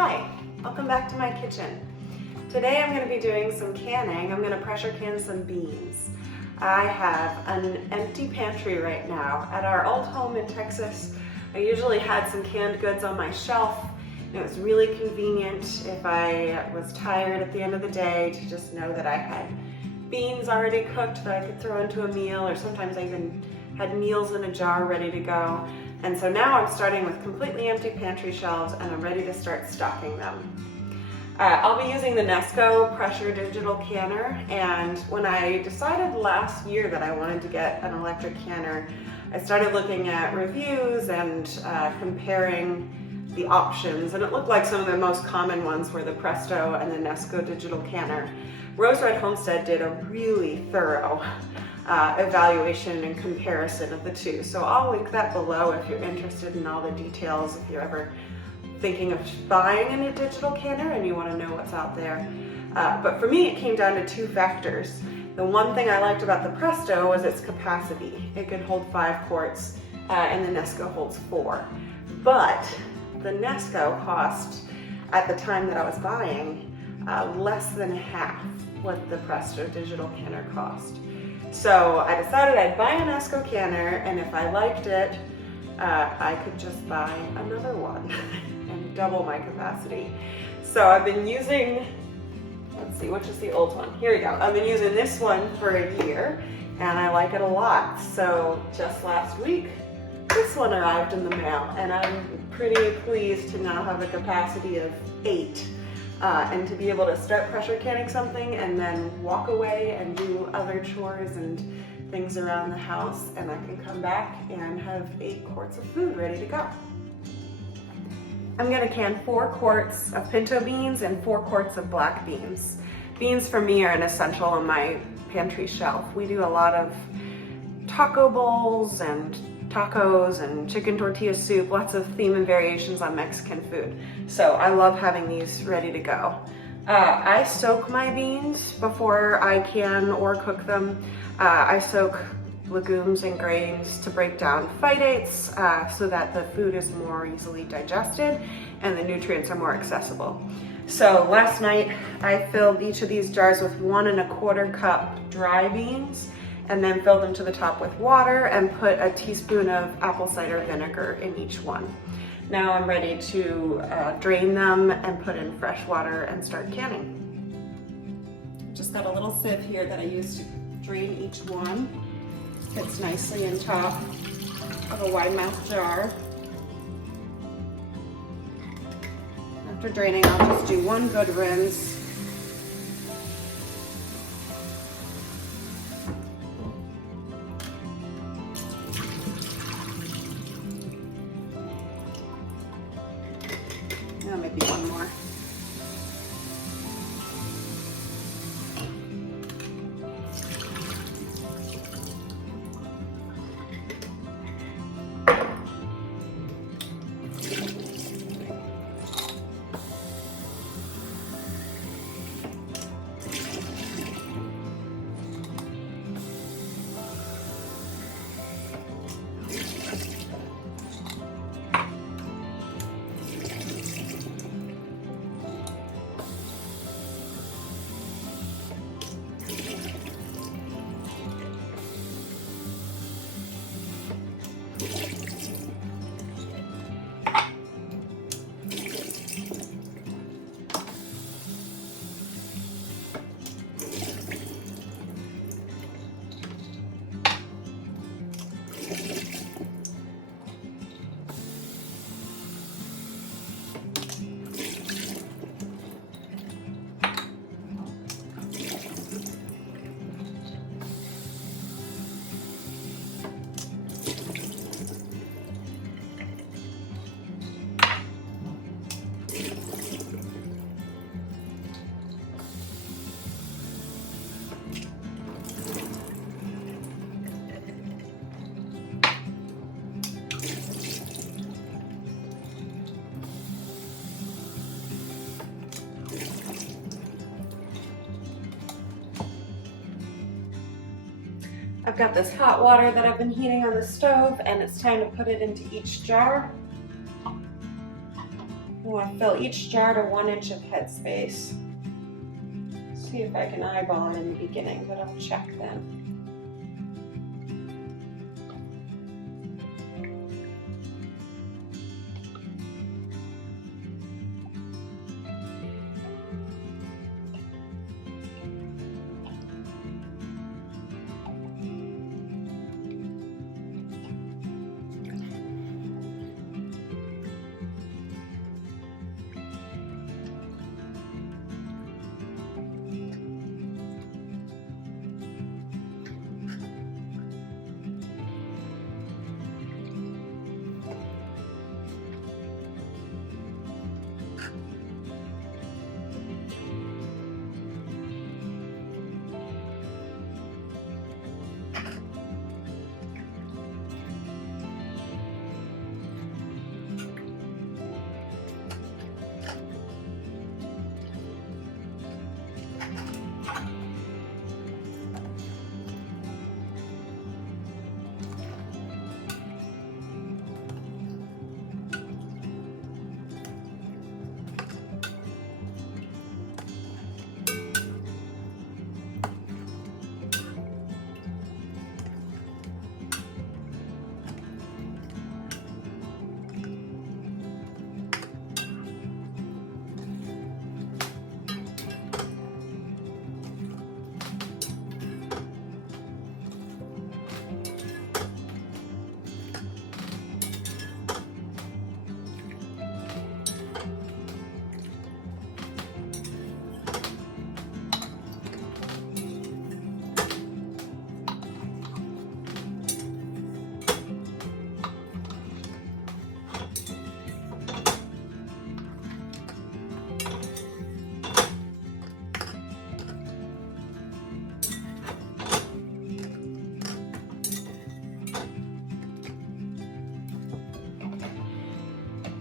Hi, welcome back to my kitchen. Today I'm going to be doing some canning. I'm going to pressure can some beans. I have an empty pantry right now. At our old home in Texas, I usually had some canned goods on my shelf. It was really convenient if I was tired at the end of the day to just know that I had beans already cooked that I could throw into a meal, or sometimes I even had meals in a jar ready to go. And so now I'm starting with completely empty pantry shelves and I'm ready to start stocking them. I'll be using the Nesco pressure digital canner, and when I decided last year that I wanted to get an electric canner, I started looking at reviews and comparing the options, and it looked like some of the most common ones were the Presto and the Nesco digital canner. Rose Red Homestead did a really thorough evaluation and comparison of the two. So I'll link that below if you're interested in all the details, if you're ever thinking of buying a digital canner and you want to know what's out there. But for me, it came down to two factors. The one thing I liked about the Presto was its capacity. It could hold 5 quarts and the Nesco holds 4. But the Nesco cost, at the time that I was buying, less than half what the Presto digital canner cost. So I decided I'd buy a Nesco canner, and if I liked it, I could just buy another one and double my capacity. So I've been using, let's see, which is the old one? Here we go. I've been using this one for a year, and I like it a lot. So just last week, this one arrived in the mail, and I'm pretty pleased to now have a capacity of 8. And to be able to start pressure canning something and then walk away and do other chores and things around the house, and I can come back and have 8 quarts of food ready to go. I'm gonna can 4 quarts of pinto beans and 4 quarts of black beans. Beans for me are an essential on my pantry shelf. We do a lot of taco bowls and tacos and chicken tortilla soup, lots of theme and variations on Mexican food. So I love having these ready to go. I soak my beans before I can or cook them. I soak legumes and grains to break down phytates so that the food is more easily digested and the nutrients are more accessible. So last night I filled each of these jars with 1 1/4 cup dry beans, and then filled them to the top with water and put a teaspoon of apple cider vinegar in each one. Now I'm ready to drain them and put in fresh water and start canning. Just got a little sieve here that I use to drain each one. Fits nicely in top of a wide mouth jar. After draining, I'll just do 1 good rinse. Maybe 1 more. I've got this hot water that I've been heating on the stove, and it's time to put it into each jar. want to fill each jar to 1 inch of headspace. See if I can eyeball them in the beginning, but I'll check then.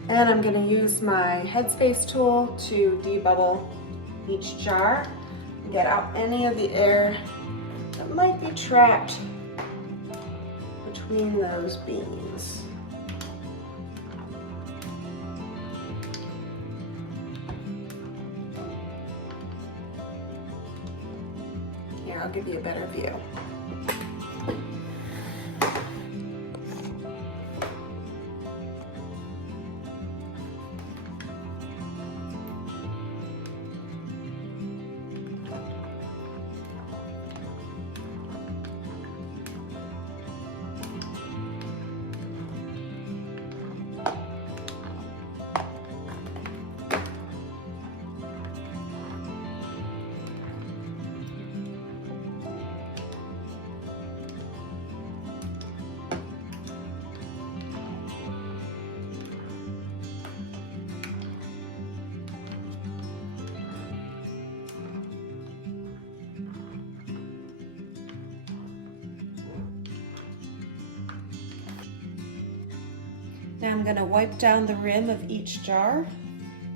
And I'm going to use my headspace tool to debubble each jar, get out any of the air that might be trapped between those beans. Here, I'll give you a better view. Now I'm going to wipe down the rim of each jar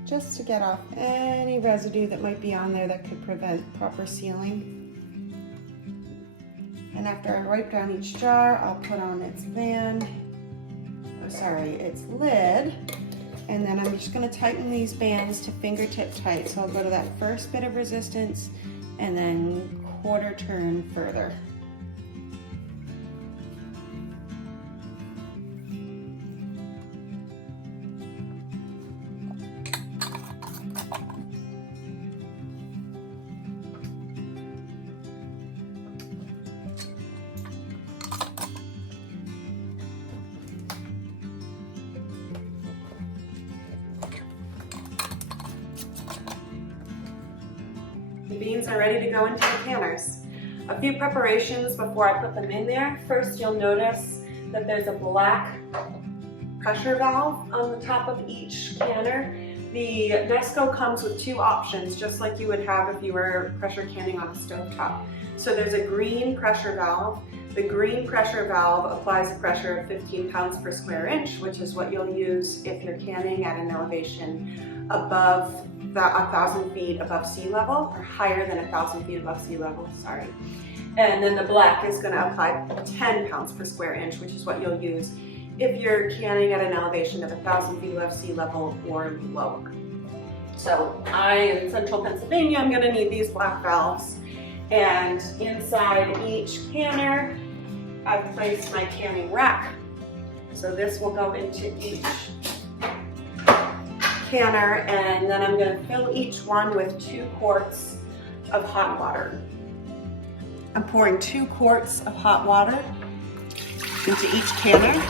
just to get off any residue that might be on there that could prevent proper sealing. And after I wipe down each jar, I'll put on its its lid, and then I'm just going to tighten these bands to fingertip tight. So I'll go to that first bit of resistance and then quarter turn further. The beans are ready to go into the canners. A few preparations before I put them in there. First, you'll notice that there's a black pressure valve on the top of each canner. The Nesco comes with 2 options, just like you would have if you were pressure canning on a stovetop. So there's a green pressure valve. The green pressure valve applies a pressure of 15 pounds per square inch, which is what you'll use if you're canning at an elevation above 1,000 feet above sea level, or higher than 1,000 feet above sea level, sorry. And then the black is going to apply 10 pounds per square inch, which is what you'll use if you're canning at an elevation of 1,000 feet above sea level or lower. So in central Pennsylvania, I'm gonna need these black valves. And inside each canner, I've placed my canning rack. So this will go into each canner, and then I'm gonna fill each one with 2 quarts of hot water. I'm pouring 2 quarts of hot water into each canner.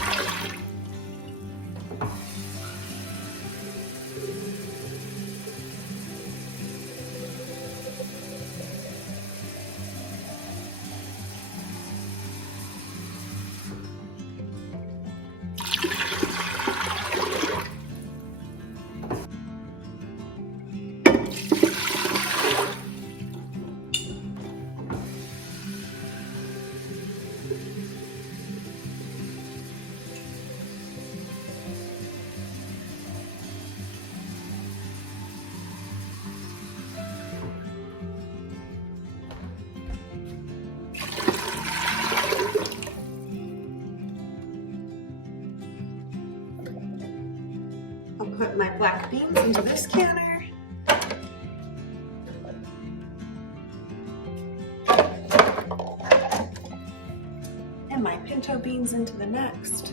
I'll put my black beans into this canner. And my pinto beans into the next.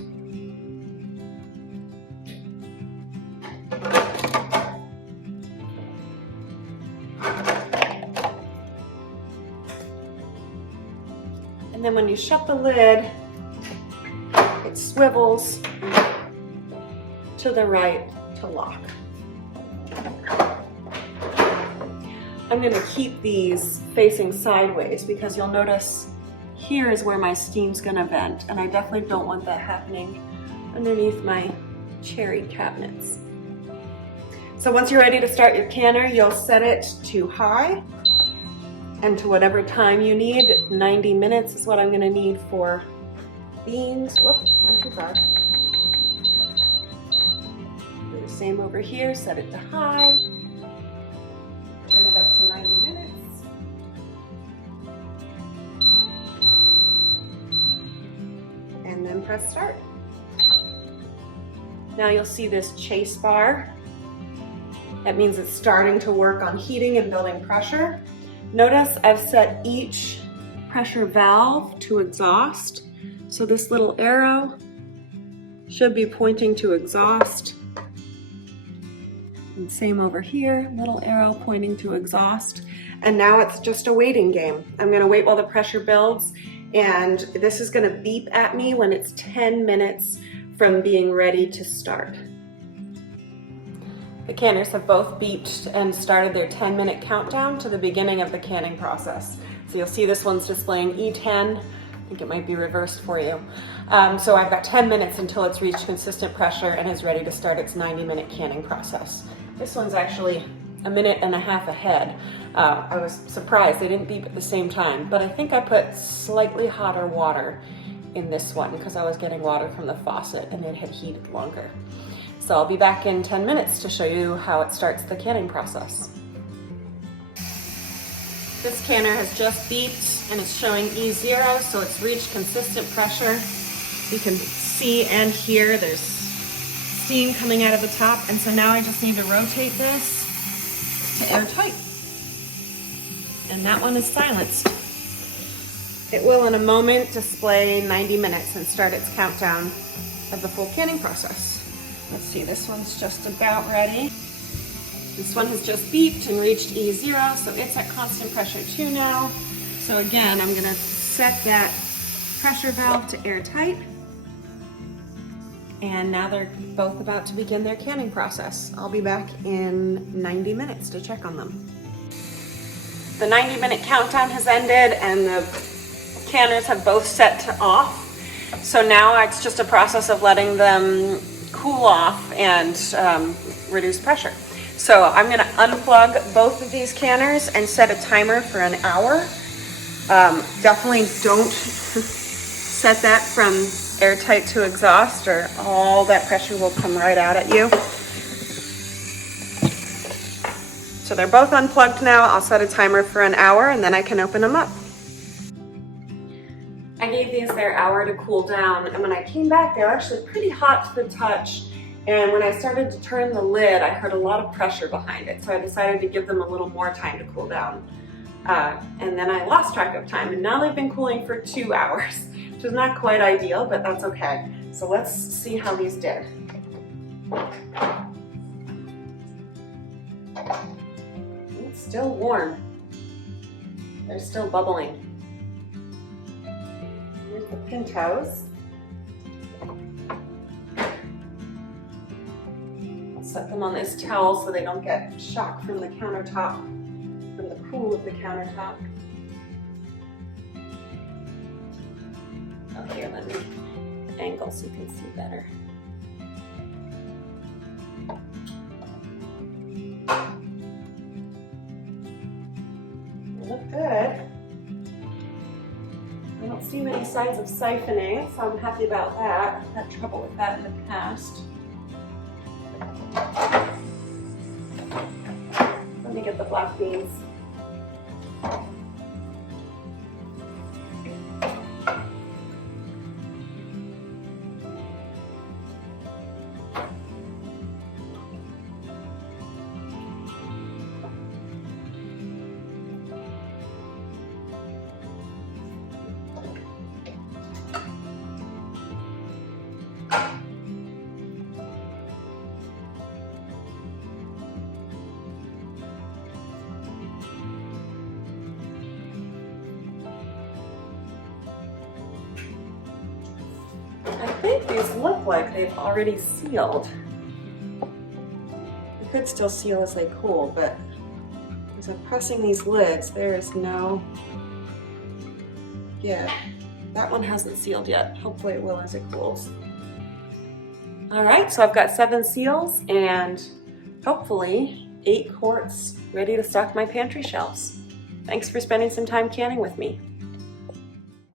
And then when you shut the lid, it swivels to the right to lock. I'm going to keep these facing sideways because you'll notice here is where my steam's going to vent, and I definitely don't want that happening underneath my cherry cabinets. So once you're ready to start your canner, you'll set it to high and to whatever time you need. 90 minutes is what I'm going to need for beans. Whoops, not too far. Do the same over here, set it to high, turn it up to 90 minutes. And then press start. Now you'll see this chase bar. That means it's starting to work on heating and building pressure. Notice I've set each pressure valve to exhaust. So this little arrow should be pointing to exhaust. And same over here, little arrow pointing to exhaust. And now it's just a waiting game. I'm gonna wait while the pressure builds, and this is gonna beep at me when it's 10 minutes from being ready to start. The canners have both beeped and started their 10-minute countdown to the beginning of the canning process. So you'll see this one's displaying E10. I think it might be reversed for you. So I've got 10 minutes until it's reached consistent pressure and is ready to start its 90-minute canning process. This one's actually a minute and a half ahead. I was surprised they didn't beep at the same time, but I think I put slightly hotter water in this one because I was getting water from the faucet and it had heated longer. So I'll be back in 10 minutes to show you how it starts the canning process. This canner has just beeped and it's showing E0, so it's reached consistent pressure. You can see and hear there's steam coming out of the top, and so now I just need to rotate this to airtight. And that one is silenced. It will in a moment display 90 minutes and start its countdown of the full canning process. Let's see, this one's just about ready. This one has just beeped and reached E0, so it's at constant pressure 2 now. So again, I'm gonna set that pressure valve to airtight. And now they're both about to begin their canning process. I'll be back in 90 minutes to check on them. The 90-minute countdown has ended and the canners have both set to off. So now it's just a process of letting them cool off and reduce pressure. So I'm gonna unplug both of these canners and set a timer for an hour. Definitely don't set that from airtight to exhaust or all that pressure will come right out at you. So they're both unplugged now. I'll set a timer for an hour and then I can open them up. I gave these entire hour to cool down, and when I came back, they were actually pretty hot to the touch. And when I started to turn the lid, I heard a lot of pressure behind it, so I decided to give them a little more time to cool down. And then I lost track of time, and now they've been cooling for 2 hours, which is not quite ideal, but that's okay. So let's see how these did. It's still warm. They're still bubbling. Here's the pintos. I'll set them on this towel so they don't get shocked from the countertop, from the cool of the countertop. Oh, here, let me angle so you can see better. They look good. I don't see many signs of siphoning, so I'm happy about that. I've had trouble with that in the past. Let me get the black beans. I think these look like they've already sealed. They could still seal as they cool, but as I'm pressing these lids, there is no, yeah, that one hasn't sealed yet. Hopefully it will as it cools. All right, so I've got 7 seals and hopefully 8 quarts ready to stock my pantry shelves. Thanks for spending some time canning with me.